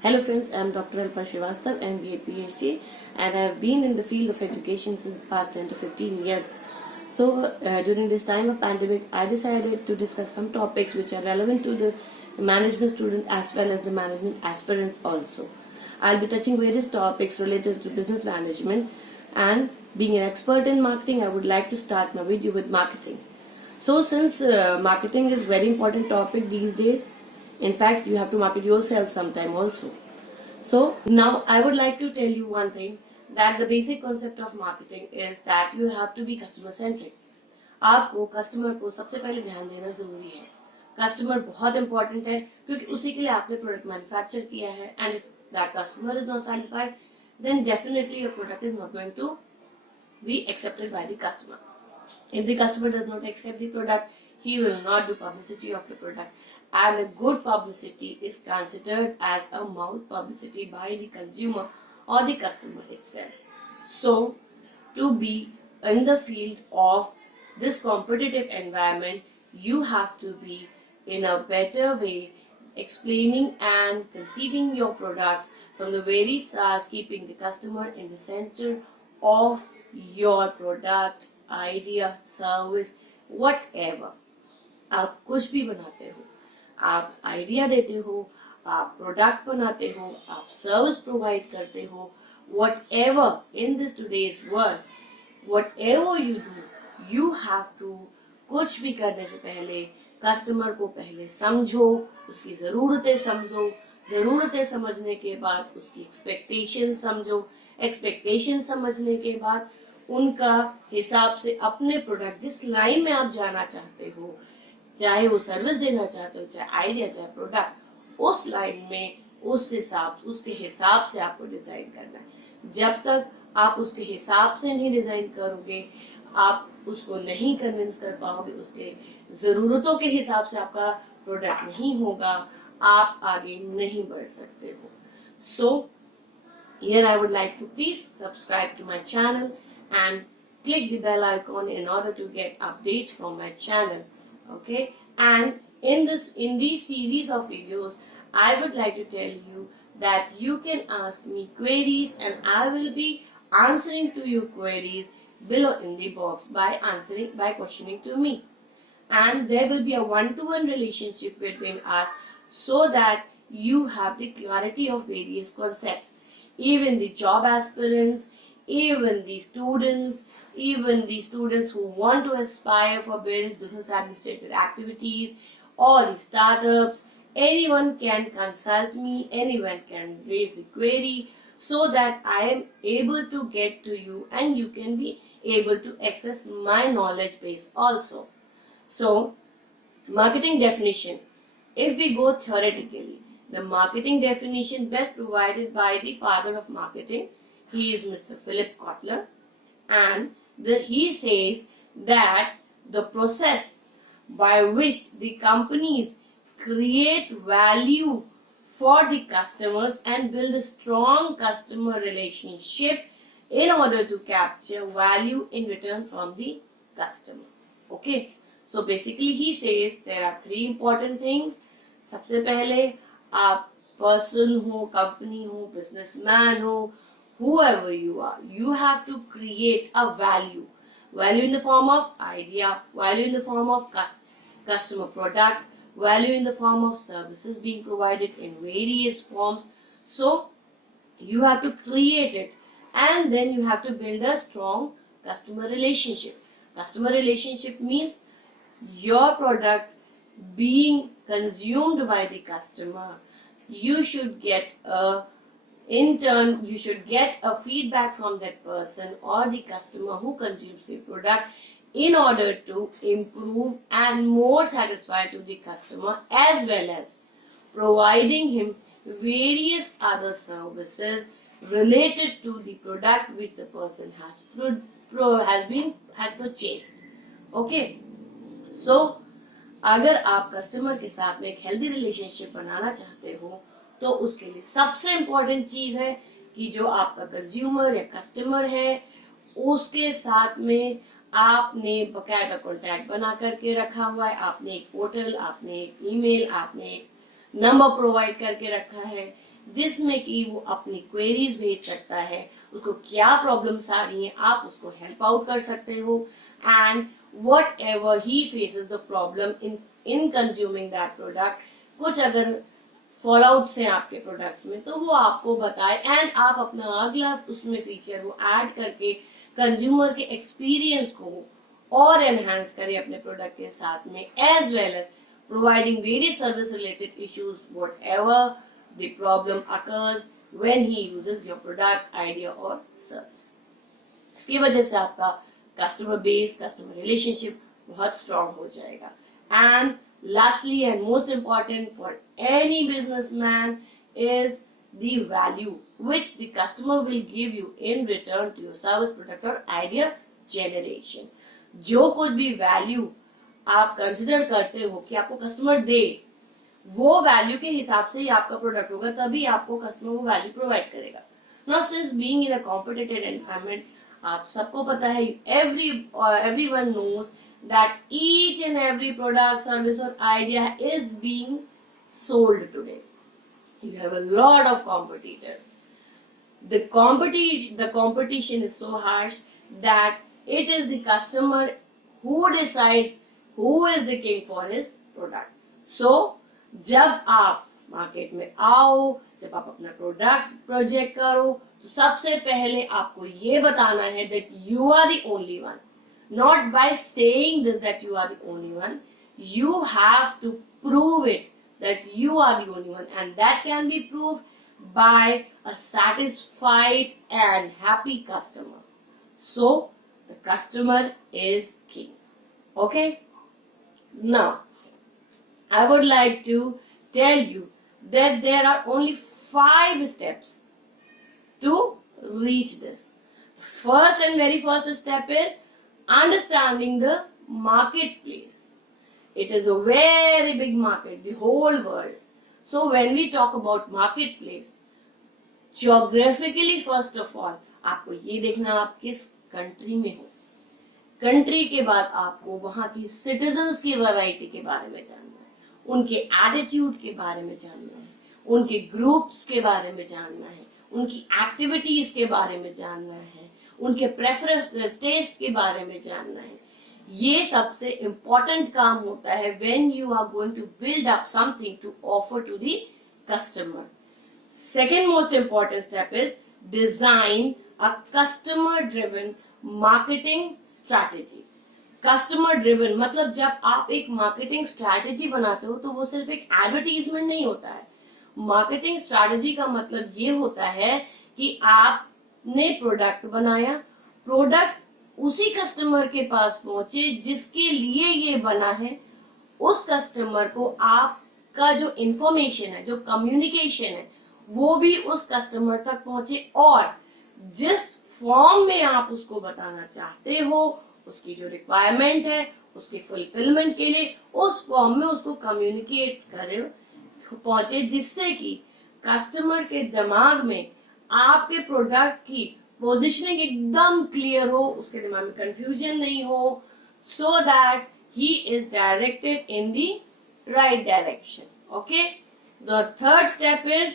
Hello friends, I am Dr. Alpa Srivastav, MBA PhD, and I have been in the field of education since the past 10 to 15 years. So during this time of pandemic, I decided to discuss some topics which are relevant to the management student as well as the management aspirants also. I'll be touching various topics related to business management, and being an expert in marketing, I would like to start my video with marketing. So since marketing is very important topic these days, in fact you have to market yourself sometime also. So now I would like to tell you one thing, that the basic concept of marketing is that you have to be customer centric. आपको customer को सबसे पहले ध्यान देना जरूरी है. Customer बहुत important है क्योंकि उसी के लिए आपने प्रोडक्ट मैन्युफैक्चर किया है, and if that customer is not satisfied then definitely your product is not going to be accepted by the customer. If the customer does not accept the product, he will not do publicity of the product. And a good publicity is considered as a mouth publicity by the consumer or the customer itself. So, to be in the field of this competitive environment, you have to be in a better way explaining and conceiving your products from the very start, keeping the customer in the center of your product, idea, service, whatever. आप कुछ भी बनाते हो, आप idea देते हो, आप product बनाते हो, आप सर्विस प्रोवाइड करते हो, whatever in this today's world, whatever you do, you have to कुछ भी करने से पहले कस्टमर को पहले समझो, उसकी ज़रूरतें समझो, ज़रूरतें समझने के बाद उसकी एक्सपेक्टेशन समझो, एक्सपेक्टेशन समझने के बाद उनका हिसाब से अपने प्रोडक्ट जिस लाइन में आप जाना चाहते हो, चाहे वो सर्विस देना चाहते हो, चाहे आइडिया, चाहे प्रोडक्ट, उस लाइन में उसके हिसाब से आपको डिजाइन करना है. जब तक आप उसके हिसाब से नहीं डिजाइन करोगे, आप उसको नहीं कन्विंस कर पाओगे, उसके जरूरतों के हिसाब से आपका प्रोडक्ट नहीं होगा, आप आगे नहीं बढ़ सकते हो. सो here I would like to please subscribe to my channel and click the bell icon in order to get updates from my channel. Okay, and in these series of videos I would like to tell you that you can ask me queries and I will be answering to your queries below in the box by questioning to me, and there will be a one-to-one relationship between us so that you have the clarity of various concepts. Even the job aspirants, even the students who want to aspire for various business administrative activities or the startups, anyone can consult me, anyone can raise the query so that I am able to get to you and you can be able to access my knowledge base also. So, marketing definition. If we go theoretically, the marketing definition best provided by the father of marketing, he is Mr. Philip Kotler, and he says that the process by which the companies create value for the customers and build a strong customer relationship in order to capture value in return from the customer. Okay, so basically he says there are three important things. सबसे पहले आप person हो, company हो, businessman हो, whoever you have to create a value in the form of idea, value in the form of customer product, value in the form of services being provided in various forms. So you have to create it, and then you have to build a strong customer relationship. Customer relationship means your product being consumed by the customer. You should get a feedback from that person or the customer who consumes the product in order to improve and more satisfy to the customer, as well as providing him various other services related to the product which the person has purchased. Okay, so अगर आप customer के साथ में एक healthy relationship बनाना चाहते हो तो उसके लिए सबसे इम्पोर्टेंट चीज है कि जो आपका कंज्यूमर या कस्टमर है उसके साथ में आपने बकायदा कॉन्टैक्ट बना करके रखा हुआ है. आपने एक पोर्टल, आपने एक ईमेल, आपने एक नंबर प्रोवाइड करके रखा है, जिसमें कि वो अपनी क्वेरीज भेज सकता है, उसको क्या प्रॉब्लम्स आ रही हैं आप उसको हेल्प आउट कर सकते हो, and what ever he faces the problem in consuming that product, कुछ अगर फॉल आउट्स हैं आपके प्रोडक्ट्स में तो वो आपको बताए, एंड आप अपना अगला उसमें फीचर वो ऐड करके कंज्यूमर के एक्सपीरियंस को और एनहांस करें अपने प्रोडक्ट के साथ में, as well as providing various service related issues whatever the problem occurs when he uses your product, idea or service. इसकी वजह से आपका कस्टमर बेस, कस्टमर रिलेशनशिप बहुत स्ट्रांग हो जाएगा. And lastly and most important for any businessman is the value which the customer will give you in return to your service, product or idea generation. जो कुछ भी value आप consider करते हो कि आपको कस्टमर दे, वो वैल्यू के हिसाब से ही आपका प्रोडक्ट होगा, तभी आपको कस्टमर वो वैल्यू प्रोवाइड करेगा. Now since being in a competitive environment, आप सबको पता है, everyone knows that each and every product, service or idea is being sold today. You have a lot of competitors. The competition is so harsh that it is the customer who decides who is the king for his product. So जब आप market में आओ, जब आप अपना product project करो, तो सबसे पहले आपको ये बताना है that you are the only one. Not by saying this that you are the only one. You have to prove it that you are the only one, and that can be proved by a satisfied and happy customer. So the customer is king. Okay? Now, I would like to tell you that there are only 5 steps to reach this. First and very first step is understanding the marketplace. It is a very big market, the whole world. So when we talk about marketplace, geographically first of all, आपको ये देखना आप किस country में हो. Country के बाद आपको वहां की सिटीजन्स की वैरायटी के बारे में जानना है, उनके एटीट्यूड के बारे में जानना है, उनके ग्रुप्स के बारे में जानना है, उनकी एक्टिविटीज के बारे में जानना है, उनके प्रेफरेंस टेस्ट के बारे में जानना है. ये सबसे इम्पोर्टेंट काम होता है when you are going to build up something to offer to the customer. Second most important step is design a customer driven marketing strategy. Customer driven मतलब जब आप एक मार्केटिंग स्ट्रैटेजी बनाते हो तो वो सिर्फ एक एडवर्टीजमेंट नहीं होता है. मार्केटिंग स्ट्रैटेजी का मतलब ये होता है कि आपने प्रोडक्ट बनाया, प्रोडक्ट उसी कस्टमर के पास पहुंचे जिसके लिए ये बना है, उस कस्टमर को आपका जो इंफॉर्मेशन है, जो कम्युनिकेशन है, वो भी उस कस्टमर तक पहुंचे, और जिस फॉर्म में आप उसको बताना चाहते हो, उसकी जो रिक्वायरमेंट है उसके फुलफिलमेंट के लिए उस फॉर्म में उसको कम्युनिकेट करे पहुंचे, जिससे कि कस्टमर के दिमाग में आपके प्रोडक्ट की पोजीशनिंग एकदम क्लियर हो, उसके दिमाग में कंफ्यूजन नहीं हो, so that he is directed in the right direction. Okay, the third step is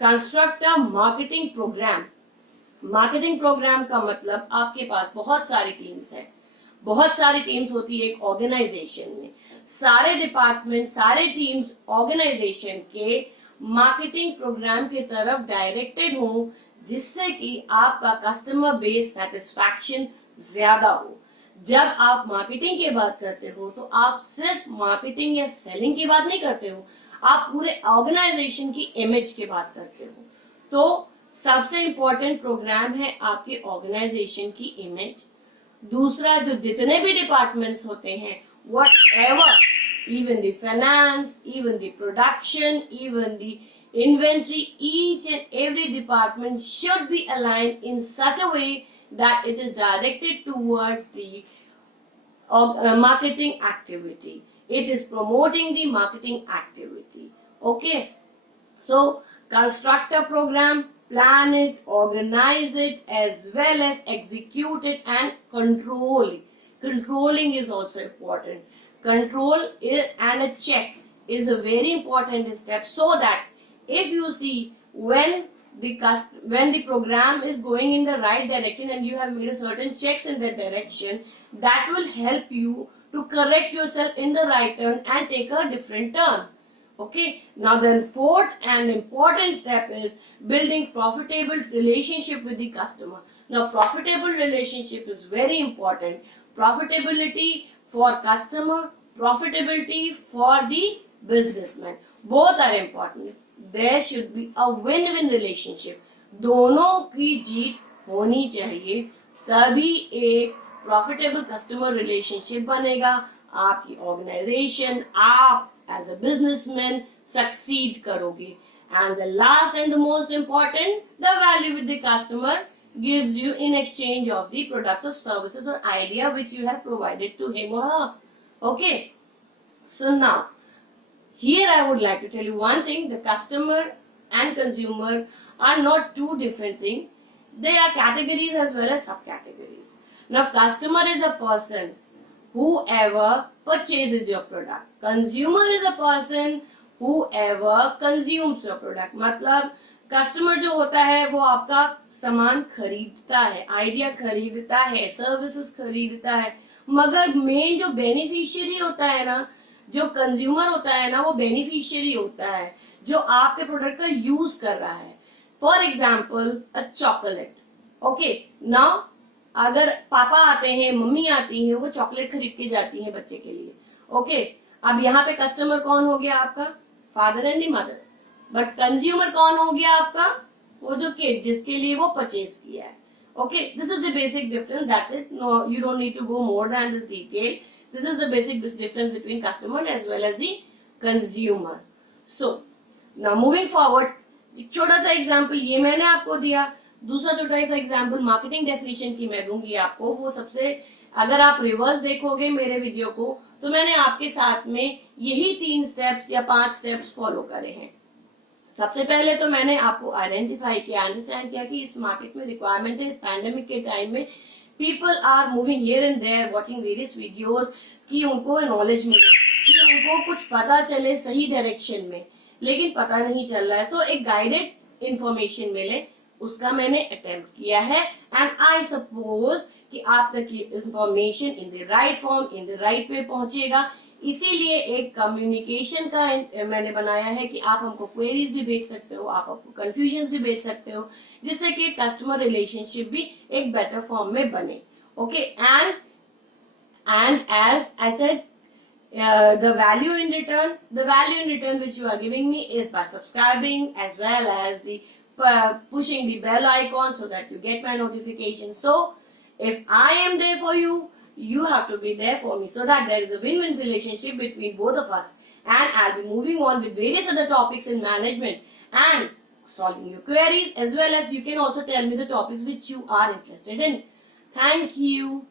construct a marketing program. Marketing program का मतलब आपके पास बहुत सारी टीम्स है, बहुत सारी टीम्स होती है एक ऑर्गेनाइजेशन में. सारे डिपार्टमेंट, सारे टीम्स ऑर्गेनाइजेशन के मार्केटिंग प्रोग्राम की तरफ डायरेक्टेड हो, जिससे कि आपका कस्टमर बेस सेटिस्फैक्शन ज्यादा हो. जब आप मार्केटिंग की बात करते हो तो आप सिर्फ मार्केटिंग या सेलिंग की बात नहीं करते हो, आप पूरे ऑर्गेनाइजेशन की इमेज की बात करते हो. तो सबसे इंपॉर्टेंट प्रोग्राम है आपके ऑर्गेनाइजेशन की इमेज. दूसरा, जो जितने भी डिपार्टमेंट्स होते हैं, whatever, even the finance, even the production, even the inventory, each and every department should be aligned in such a way that it is directed towards the marketing activity. It is promoting the marketing activity. Okay, so construct a program, plan it, organize it, as well as execute it and control it. Controlling is also important. Control is, and a check is a very important step, so that if you see when the program is going in the right direction and you have made a certain checks in that direction, that will help you to correct yourself in the right turn and take a different turn. Okay, now the fourth and important step is building profitable relationship with the customer. Now profitable relationship is very important. Profitability for customer, profitability for the businessman, both are important. There should be a win-win relationship. दोनों की जीत होनी चाहिए, तभी एक profitable customer relationship बनेगा. आपकी organisation, आप as a businessman succeed करोगे. And the last and the most important, the value with the customer gives you in exchange of the products or services or idea which you have provided to him or her. Okay, so now here I would like to tell you one thing: the customer and consumer are not two different things. They are categories as well as subcategories. Now customer is a person whoever purchases your product. Consumer is a person whoever consumes your product. मतलब customer जो होता है वो आपका सामान खरीदता है, idea खरीदता है, सर्विसेज खरीदता है, मगर मेन जो बेनिफिशियरी होता है ना, जो कंज्यूमर होता है ना, वो बेनिफिशियरी होता है जो आपके प्रोडक्ट का यूज कर रहा है. For example a chocolate. Okay, now अगर पापा आते हैं, मम्मी आती है, वो चॉकलेट खरीद के जाती है बच्चे के लिए. ओके, अब यहाँ पे कस्टमर कौन हो गया आपका? Father and the mother. But consumer कौन हो गया आपका? वो जो किड जिसके लिए वो परचेज किया है. Okay, this is the basic difference. That's it. No, you don't need to go more than this detail. This is the basic difference between customer as well as the consumer. So now moving forward, छोटा सा example ये मैंने आपको दिया. दूसरा छोटा सा example marketing definition की मैं दूंगी आपको. वो सबसे, अगर आप रिवर्स देखोगे मेरे वीडियो को, तो मैंने आपके साथ में यही 3 स्टेप्स या 5 स्टेप्स फॉलो करे हैं. सबसे पहले तो मैंने आपको आइडेंटिफाई किया, अंडरस्टैंड किया कि इस मार्केट में रिक्वायरमेंट है. इस पैंडेमिक के टाइम में people are moving here and there watching various videos कि उनको नॉलेज मिले, कि उनको कुछ पता चले सही डायरेक्शन में, लेकिन पता नहीं चल रहा है. सो एक गाइडेड इंफॉर्मेशन मिले, उसका मैंने अटेम्प्ट किया है. एंड आई सपोज कि आप तक ये information in the right form, in the right way पहुंचेगा. इसीलिए एक कम्युनिकेशन का मैंने बनाया है कि आप हमको क्वेरीज भी भेज सकते हो, आप हमको कंफ्यूजन भी भेज सकते हो, जिससे कि कस्टमर रिलेशनशिप भी एक बेटर फॉर्म में बने. Okay, and as I said, the value in return which you are giving me is by subscribing as well as the pushing the bell icon so that you get my notification. So if I am there for you, you have to be there for me, so that there is a win-win relationship between both of us. And I'll be moving on with various other topics in management and solving your queries, as well as you can also tell me the topics which you are interested in. Thank you.